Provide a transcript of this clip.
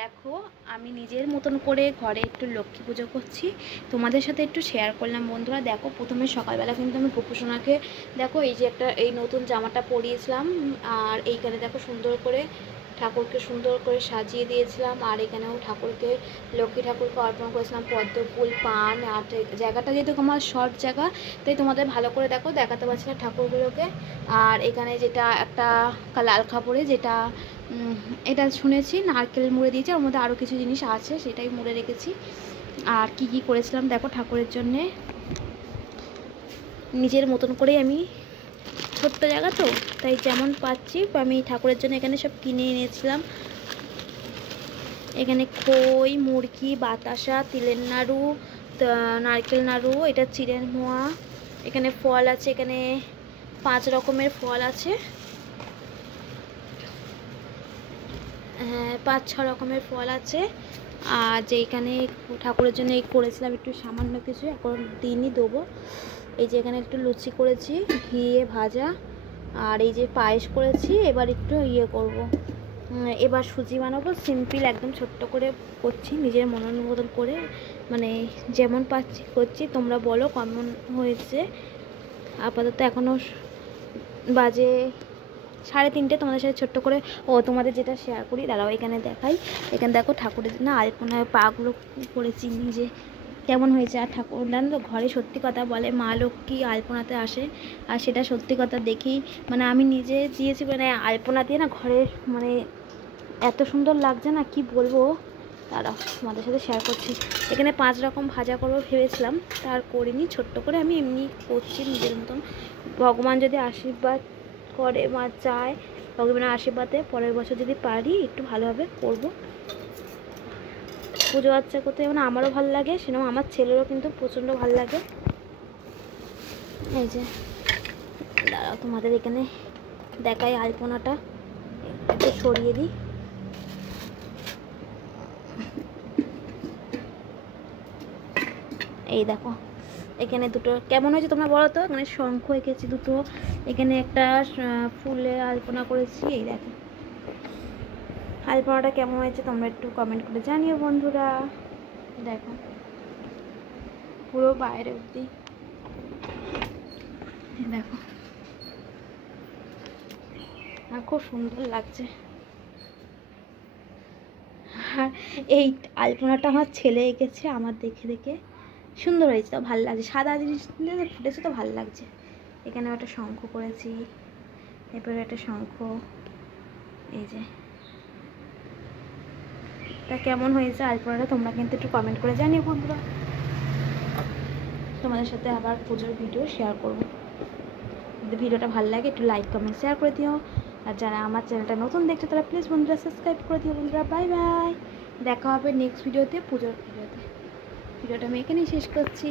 দেখো আমি নিজের মতন করে ঘরে একটু লক্ষ্মী পুজো করছি, তোমাদের সাথে একটু শেয়ার করলাম। বন্ধুরা দেখো, প্রথমে সকালবেলা কিন্তু আমি পুপুসোনাকে দেখো এই যে একটা এই নতুন জামাটা পরিয়েছিলাম, আর এইখানে দেখো সুন্দর করে ঠাকুরকে সুন্দর করে সাজিয়ে দিয়েছিলাম, আর এখানেও ঠাকুরকে লক্ষ্মী ঠাকুরকে অর্পণ করেছিলাম পদ্ম ফুল পান। আর জায়গাটা যেহেতু আমার শর্ট জায়গা, তাই তোমাদের ভালো করে দেখো দেখাতে পারছি না ঠাকুরগুলোকে। আর এখানে যেটা একটা লাল কাপড়ে যেটা এটা শুনেছি নারকেল মুড়ে দিয়েছে, ওর মধ্যে আরও কিছু জিনিস আছে সেটাই মুড়ে রেখেছি। আর কি কি করেছিলাম দেখো ঠাকুরের জন্যে, নিজের মতন করেই আমি ছোট্ট জায়গা তো তাই যেমন পাচ্ছি আমি ঠাকুরের জন্য এখানে সব কিনে এনেছিলাম। এখানে খই, মুরগি, বাতাসা, তিলের নাড়ু, নারকেল নাড়ু, এটা চিড়ের মোয়া, এখানে ফল আছে, এখানে 5 রকমের ফল আছে, হ্যাঁ 5-6 রকমের ফল আছে। আর যে এখানে ঠাকুরের জন্য এই করেছিলাম একটু সামান্য কিছু, এখন দিনই দেবো। এই যে এখানে একটু লুচি করেছি ঘিয়ে ভাজা, আর এই যে পায়েস করেছি। এবার একটু ইয়ে করব, এবার সুজি বানাবো, সিম্পল একদম ছোট্ট করে করছি নিজের মনের মতন করে, মানে যেমন পাচ্ছি করছি। তোমরা বলো কেমন হয়েছে। আপাতত এখনও বাজে 3:30, তোমাদের সাথে ছোট্ট করে তোমাদের যেটা শেয়ার করি দাঁড়াও এখানে দেখাই। এখানে দেখো ঠাকুরের না আলপনায় পাগুলো করেছি নিজে, কেমন হয়েছে। আর ঠাকুর জানো তো ঘরে সত্যি কথা বলে মা লক্ষ্মী আলপনাতে আসে, আর সেটা সত্যি কথা দেখি, মানে আমি নিজে দিয়েছি, মানে আলপনা দিয়ে না ঘরের মানে এত সুন্দর লাগছে না কি বলবো। দাঁড়াও তোমাদের সাথে শেয়ার করছি। এখানে 5 রকম ভাজা করবো ভেবেছিলাম, তার করিনি, ছোট্ট করে আমি এমনি করছি নিজের মতন। ভগবান যদি আশীর্বাদ করে মা চায়, ভগবানের আশীর্বাদে পরের বছর যদি পারি একটু ভালোভাবে করব। পুজো আচ্ছা করতে মানে আমারও ভালো লাগে, সেরকম আমার ছেলেরও কিন্তু প্রচণ্ড ভালো লাগে। এই যে দাঁড়াও তোমাদের এখানে দেখাই আলপনাটা একটু সরিয়ে দিই। এই দেখো এখানে দুটো কেমন হয়েছে তোমরা বলো তো। এখানে শঙ্খ এঁকেছি দুটো, এখানে একটা ফুলে আলপনা করেছি। এই দেখো আলপনাটা কেমন হয়েছে তোমরা একটু কমেন্ট করে জানিও বন্ধুরা। দেখো পুরো বাইরে অবধি দেখো, আর খুব সুন্দর লাগছে। আর এই আলপনাটা আমার ছেলে এঁকেছে, আমার দেখে দেখে সুন্দর হয়েছে, তো ভালো লাগছে। সাদা জিনিস ফুটেছে তো ভালো লাগছে। এখানে একটা শঙ্খ করেছি, এরপরে একটা শঙ্খ। এই যে তা কেমন হয়েছে আলপনাটা তোমরা কিন্তু একটু কমেন্ট করে জানিও বন্ধুরা। তোমাদের সাথে আবার পুজোর ভিডিও শেয়ার করবো। যদি ভিডিওটা ভালো লাগে একটু লাইক কমেন্ট শেয়ার করে দিও, আর যারা আমার চ্যানেলটা নতুন দেখছো তারা প্লিজ বন্ধুরা সাবস্ক্রাইব করে দিও বন্ধুরা। বাই বাই, দেখা হবে নেক্সট ভিডিওতে, পুজোর ভিডিওতে। ভিডিওটা আমি এখানেই শেষ করছি।